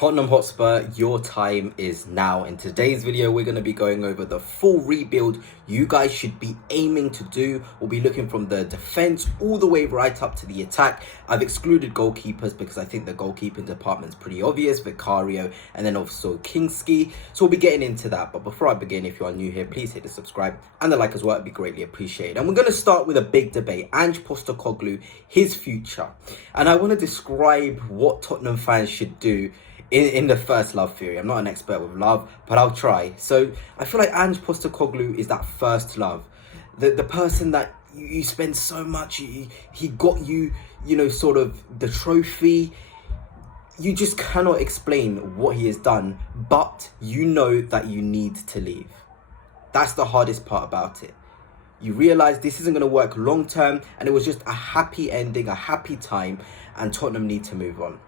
Tottenham Hotspur, your time is now. In today's video, we're going to be going over the full rebuild you guys should be aiming to do. We'll be looking from the defense all the way right up to the attack. I've excluded goalkeepers because I think the goalkeeping department's pretty obvious, Vicario and then also Kingski. So we'll be getting into that. But before I begin, if you are new here, please hit the subscribe and the like as well. It'd be greatly appreciated. And we're going to start with a big debate. Ange Postecoglou, his future. And I want to describe what Tottenham fans should do in the first love theory. I'm not an expert with love, but I'll try. So I feel like Ange Postecoglou is that first love. The person that you spend so much, he got you, sort of the trophy. You just cannot explain what he has done, but you know that you need to leave. That's the hardest part about it. You realise this isn't going to work long term, and it was just a happy ending, a happy time, and Tottenham need to move on.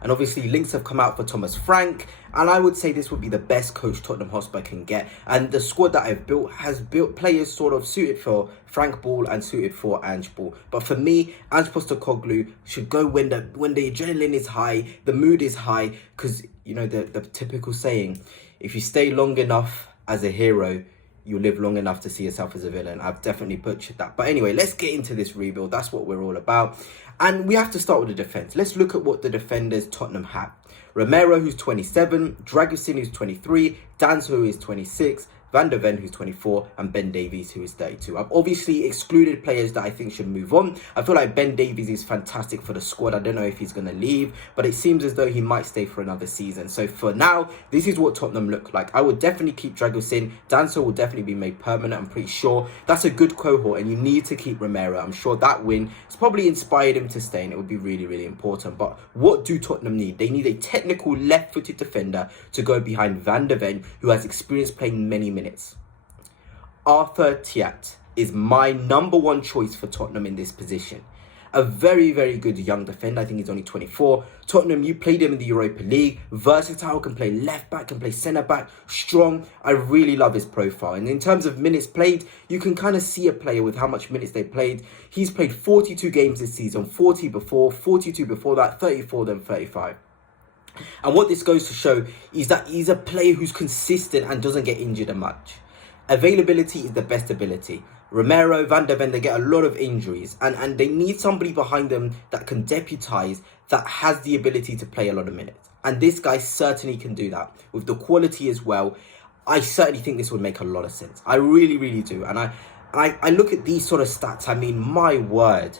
And obviously links have come out for Thomas Frank, and I would say this would be the best coach Tottenham Hotspur can get. And the squad that I've built has built players sort of suited for Frank Ball and suited for Ange Ball. But for me, Ange Postecoglou should go when the adrenaline is high, the mood is high, because the typical saying, if you stay long enough as a hero, you'll live long enough to see yourself as a villain. I've definitely butchered that. But anyway, let's get into this rebuild. That's what we're all about. And we have to start with the defence. Let's look at what the defenders Tottenham have. Romero, who's 27, Dragusin, who's 23, Danso, who is 26, Van der Ven, who's 24, and Ben Davies, who is 32. I've obviously excluded players that I think should move on. I feel like Ben Davies is fantastic for the squad. I don't know if he's going to leave, but it seems as though he might stay for another season. So for now, this is what Tottenham look like. I would definitely keep Dragusin. Danso will definitely be made permanent, I'm pretty sure. That's a good cohort, and you need to keep Romero. I'm sure that win has probably inspired him to stay, and it would be really, really important. But what do Tottenham need? They need a technical left-footed defender to go behind Van der Ven, who has experience playing many minutes. Arthur Thiat is my number one choice for Tottenham in this position. A very, very good young defender. I think he's only 24. Tottenham, you played him in the Europa League. Versatile, can play left back, can play centre back. Strong. I really love his profile. And in terms of minutes played, you can kind of see a player with how much minutes they played. He's played 42 games this season, 40 before, 42 before that, 34, then 35. And what this goes to show is that he's a player who's consistent and doesn't get injured much. Availability is the best ability. Romero, Van der Ven, they get a lot of injuries, and they need somebody behind them that can deputise, that has the ability to play a lot of minutes. And this guy certainly can do that with the quality as well. I certainly think this would make a lot of sense. I really, really do. And I look at these sort of stats. I mean, my word.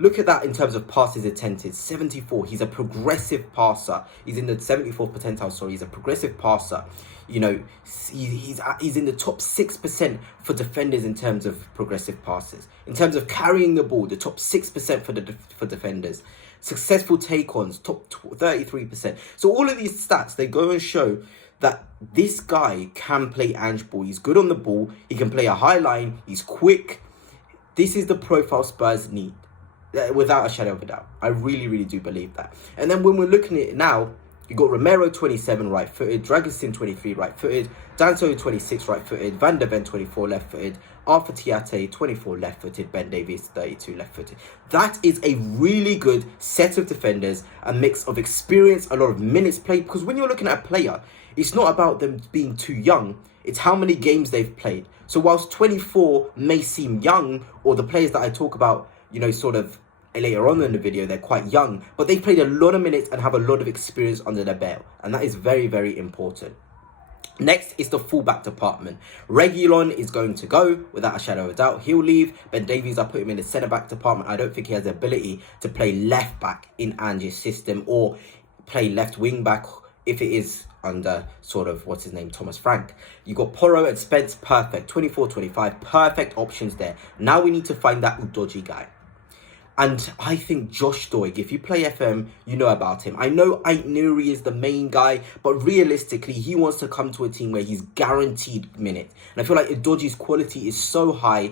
Look at that in terms of passes attempted, 74. He's a progressive passer. He's in the 74th percentile, sorry. He's a progressive passer. He's in the top 6% for defenders in terms of progressive passes. In terms of carrying the ball, the top 6% for defenders. Successful take-ons, top 33%. So all of these stats, they go and show that this guy can play Ange ball. He's good on the ball. He can play a high line. He's quick. This is the profile Spurs need. Without a shadow of a doubt. I really, really do believe that. And then when we're looking at it now, you got Romero, 27, right-footed. Dragusin, 23, right-footed. Danso, 26, right-footed. Van der Ven, 24, left-footed. Arthur Thiat, 24, left-footed. Ben Davies, 32, left-footed. That is a really good set of defenders. A mix of experience, a lot of minutes played. Because when you're looking at a player, it's not about them being too young. It's how many games they've played. So whilst 24 may seem young, or the players that I talk about, sort of later on in the video, they're quite young, but they played a lot of minutes and have a lot of experience under their belt, and that is very, very important. Next is the fullback department. Reguilon is going to go, without a shadow of a doubt. He'll leave. Ben Davies, I put him in the centre-back department. I don't think he has the ability to play left-back in Ange's system, or play left wing-back if it is under sort of, what's his name, Thomas Frank. You got Porro and Spence, perfect. 24, 25, perfect options there. Now we need to find that Udogie guy. And I think Josh Doig, if you play FM, you know about him. I know Ait Nouri is the main guy, but realistically, he wants to come to a team where he's guaranteed minutes. And I feel like Udogie's quality is so high,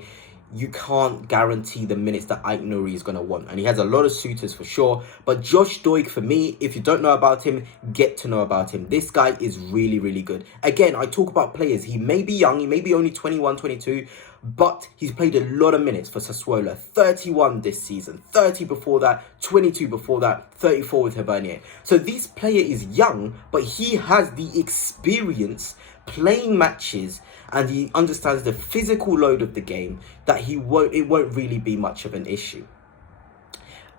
you can't guarantee the minutes that Ait Nouri is going to want. And he has a lot of suitors for sure. But Josh Doig, for me, if you don't know about him, get to know about him. This guy is really, really good. Again, I talk about players. He may be young. He may be only 21, 22. but he's played a lot of minutes for Sassuolo. 31 this season, 30 before that, 22 before that, 34 with Hibernian. So this player is young, but he has the experience playing matches, and he understands the physical load of the game that it won't really be much of an issue.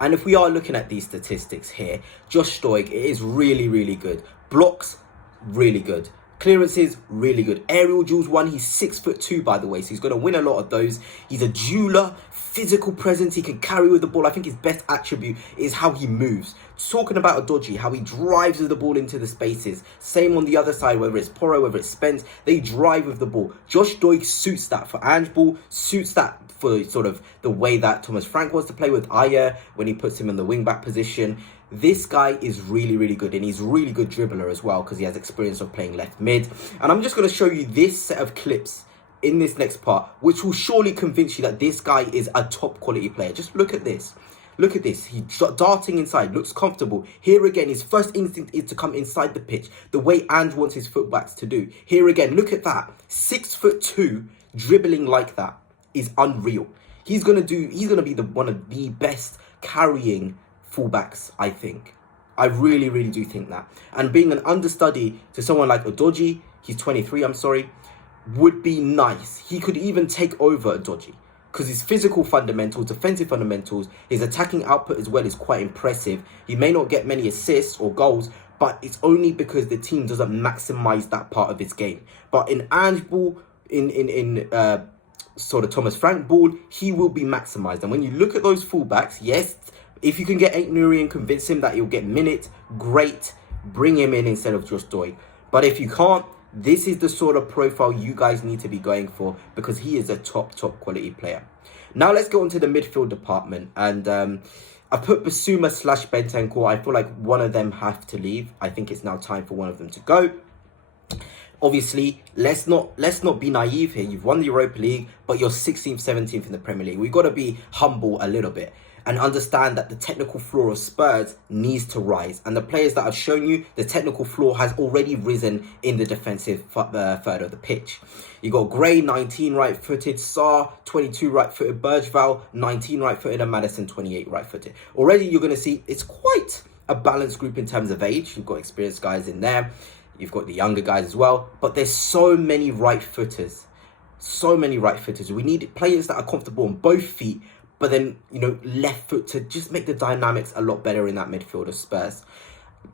And if we are looking at these statistics here, Josh Stoig is really, really good. Blocks, really good. Clearances, really good. Aerial duels won. He's 6'2", by the way, so he's going to win a lot of those. He's a dueler, physical presence. He can carry with the ball. I think his best attribute is how he moves. Talking about Udogie, how he drives with the ball into the spaces. Same on the other side, whether it's Porro, whether it's Spence, they drive with the ball. Josh Doig suits that for Ange Ball, suits that for sort of the way that Thomas Frank wants to play with Ayer when he puts him in the wing-back position. This guy is really, really good, and he's a really good dribbler as well because he has experience of playing left mid. And I'm just going to show you this set of clips in this next part, which will surely convince you that this guy is a top quality player. Just look at this. Look at this. He's darting inside, looks comfortable. Here again, his first instinct is to come inside the pitch, the way Ange wants his fullbacks to do. Here again, look at that. 6'2", dribbling like that is unreal. He's gonna be one of the best carrying fullbacks, I think. I really, really do think that. And being an understudy to someone like Udogie, he's 23, I'm sorry, would be nice. He could even take over Udogie because his physical fundamentals, defensive fundamentals, his attacking output as well is quite impressive. He may not get many assists or goals, but it's only because the team doesn't maximize that part of his game. But in Ange Ball, in sort of Thomas Frank Ball, he will be maximized. And when you look at those fullbacks, yes, if you can get Ait Nouri and convince him that he'll get minutes, great, bring him in instead of Josh Doig. But if you can't, this is the sort of profile you guys need to be going for because he is a top quality player. Now let's go on to the midfield department. And I put Basuma / Bentancur. I feel like one of them have to leave. I think it's now time for one of them to go. Obviously, let's not be naive here. You've won the Europa League, but you're 16th, 17th in the Premier League. We've got to be humble a little bit and understand that the technical floor of Spurs needs to rise. And the players that I've shown you, the technical floor has already risen in the defensive third of the pitch. You got Gray, 19 right-footed, Sarr, 22 right-footed, Bergvall, 19 right-footed, and Maddison, 28 right-footed. Already you're going to see it's quite a balanced group in terms of age. You've got experienced guys in there. You've got the younger guys as well. But there's so many right-footers. So many right-footers. We need players that are comfortable on both feet, but then, you know, left foot to just make the dynamics a lot better in that midfield of Spurs.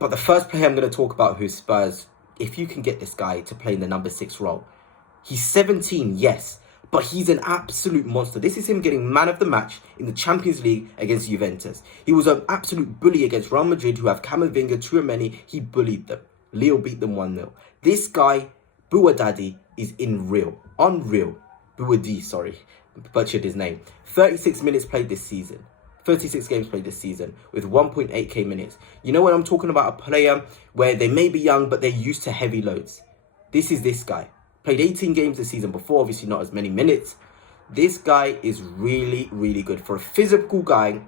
But the first player I'm going to talk about who's Spurs, if you can get this guy to play in the number 6 role. He's 17, yes, but he's an absolute monster. This is him getting man of the match in the Champions League against Juventus. He was an absolute bully against Real Madrid, who have Camavinga, Tchouaméni. He bullied them. Lille beat them 1-0. This guy, Bouadadi, is unreal. Bouadi, sorry. Butchered his name. 36 minutes played this season. 36 games played this season with 1.8k minutes. You know when I'm talking about a player where they may be young, but they're used to heavy loads? This is this guy. Played 18 games this season before, obviously not as many minutes. This guy is really, really good. For a physical guy,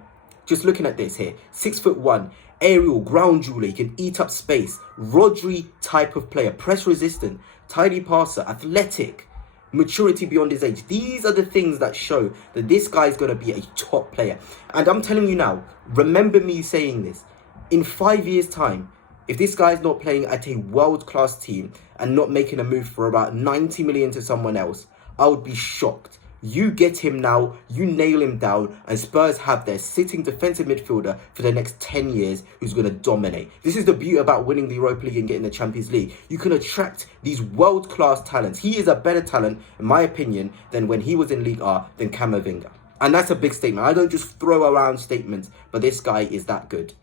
just looking at this here, 6'1", aerial, ground jeweler, he can eat up space. Rodri type of player, press resistant, tidy passer, athletic, maturity beyond his age. These are the things that show that this guy is going to be a top player. And I'm telling you now, remember me saying this. In 5 years' time, if this guy's not playing at a world-class team and not making a move for about 90 million to someone else, I would be shocked. You get him now, you nail him down, and Spurs have their sitting defensive midfielder for the next 10 years who's going to dominate. This is the beauty about winning the Europa League and getting the Champions League. You can attract these world-class talents. He is a better talent, in my opinion, than when he was in Ligue A than Camavinga. And that's a big statement. I don't just throw around statements, but this guy is that good.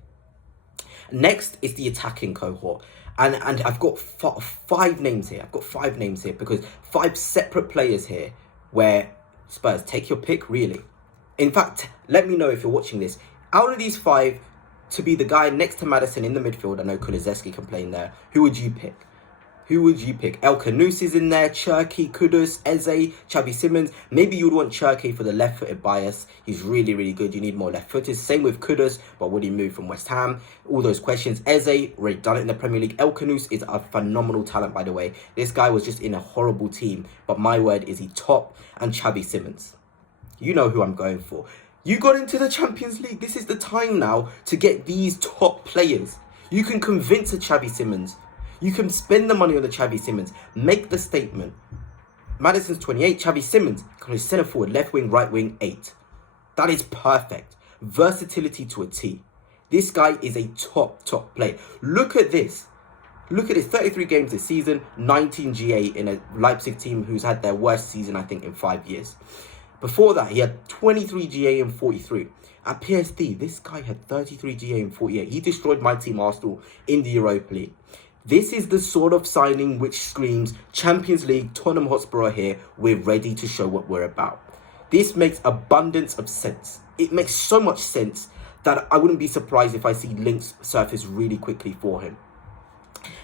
Next is the attacking cohort. And I've got 5 names here. I've got 5 names here because 5 separate players here where Spurs, take your pick, really. In fact, let me know if you're watching this. Out of these 5, to be the guy next to Maddison in the midfield, I know Kulusevski can play in there, who would you pick? Who would you pick? El Kanous is in there, Cherki, Kudus, Eze, Xavi Simons. Maybe you would want Cherki for the left-footed bias. He's really, really good. You need more left-footed. Same with Kudus, but would he move from West Ham? All those questions. Eze, already done it in the Premier League. El Kanous is a phenomenal talent, by the way. This guy was just in a horrible team, but my word, is he top? And Xavi Simons. You know who I'm going for. You got into the Champions League. This is the time now to get these top players. You can convince a Xavi Simons. You can spend the money on the Xavi Simons. Make the statement. Maddison's 28, Xavi Simons can be centre forward, left wing, right wing, 8. That is perfect. Versatility to a T. This guy is a top player. Look at this. Look at this. 33 games this season, 19 GA in a Leipzig team who's had their worst season, I think, in 5 years. Before that, he had 23 GA and 43. At PSD, this guy had 33 GA and 48. He destroyed my team Arsenal in the Europa League. This is the sort of signing which screams Champions League, Tottenham Hotspur are here. We're ready to show what we're about. This makes abundance of sense. It makes so much sense that I wouldn't be surprised if I see links surface really quickly for him.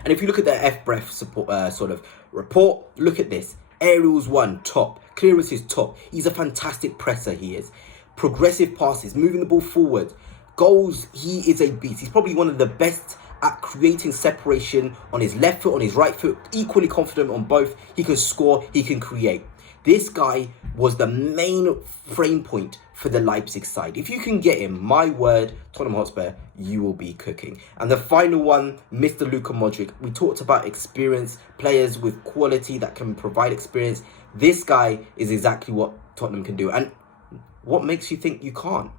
And if you look at the FBref support sort of report, look at this. Aerials 1, top. Clearances, top. He's a fantastic presser, he is. Progressive passes, moving the ball forward. Goals, he is a beast. He's probably one of the best at creating separation on his left foot, on his right foot. Equally confident on both. He can score, he can create. This guy was the main frame point for the Leipzig side. If you can get him, my word, Tottenham Hotspur, you will be cooking. And the final one, Mr. Luka Modric. We talked about experience, players with quality that can provide experience. This guy is exactly what Tottenham can do. And what makes you think you can't?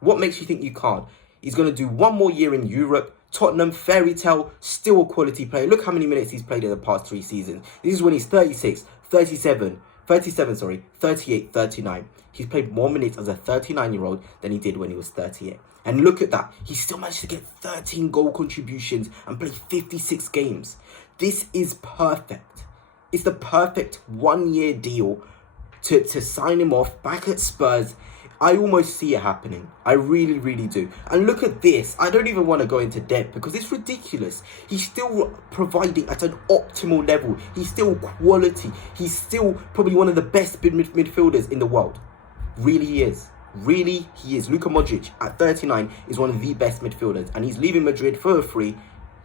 What makes you think you can't? He's going to do one more year in Europe. Tottenham, fairy tale, still a quality player. Look how many minutes he's played in the past 3 seasons. This is when he's 37, 38, 39. He's played more minutes as a 39-year-old than he did when he was 38. And look at that. He still managed to get 13 goal contributions and play 56 games. This is perfect. It's the perfect 1-year deal to sign him off back at Spurs. I almost see it happening. I really, really do. And look at this. I don't even want to go into depth because it's ridiculous. He's still providing at an optimal level. He's still quality. He's still probably one of the best midfielders in the world. Really he is. Really he is. Luka Modric at 39 is one of the best midfielders. And he's leaving Madrid for a free.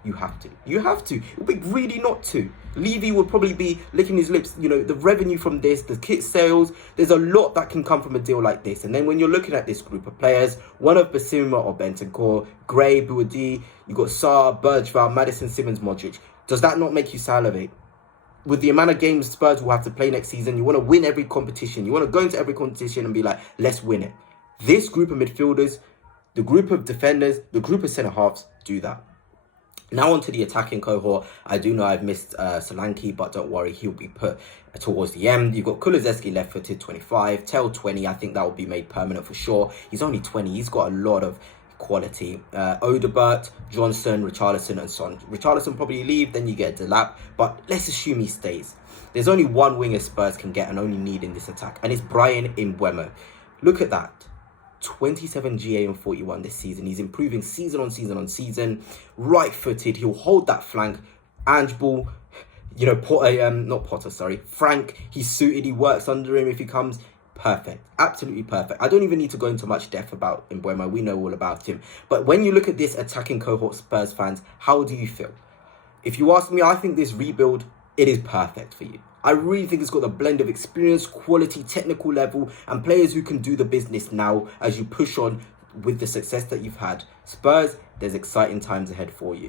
You have to. You have to. It would be greedy not to. Levy would probably be licking his lips. You know, the revenue from this, the kit sales, there's a lot that can come from a deal like this. And then when you're looking at this group of players, one of Basuma or Bentancur, Gray, Buadi, you got Sarr, Bergvall, Maddison, Simons, Modric. Does that not make you salivate? With the amount of games Spurs will have to play next season, you want to win every competition. You want to go into every competition and be like, let's win it. This group of midfielders, the group of defenders, the group of centre-halves do that. Now onto the attacking cohort. I do know I've missed Solanke, but don't worry, he'll be put towards the end. You've got Kulusevski left-footed, 25. Tel, 20. I think that will be made permanent for sure. He's only 20. He's got a lot of quality. Odebert, Johnson, Richarlison and Son. Richarlison probably leave, then you get Delap. But let's assume he stays. There's only one winger Spurs can get and only need in this attack. And it's Brian Mbeumo. Look at that. 27 GA and 41 this season. He's improving season on season on season. Right-footed. He'll hold that flank. Ange Ball, you know, Frank, he's suited. He works under him if he comes. Perfect. Absolutely perfect. I don't even need to go into much depth about Mbeumo. We know all about him. But when you look at this attacking cohort, Spurs fans, how do you feel? If you ask me, I think this rebuild, it is perfect for you. I really think it's got a blend of experience, quality, technical level, and players who can do the business now as you push on with the success that you've had. Spurs, there's exciting times ahead for you.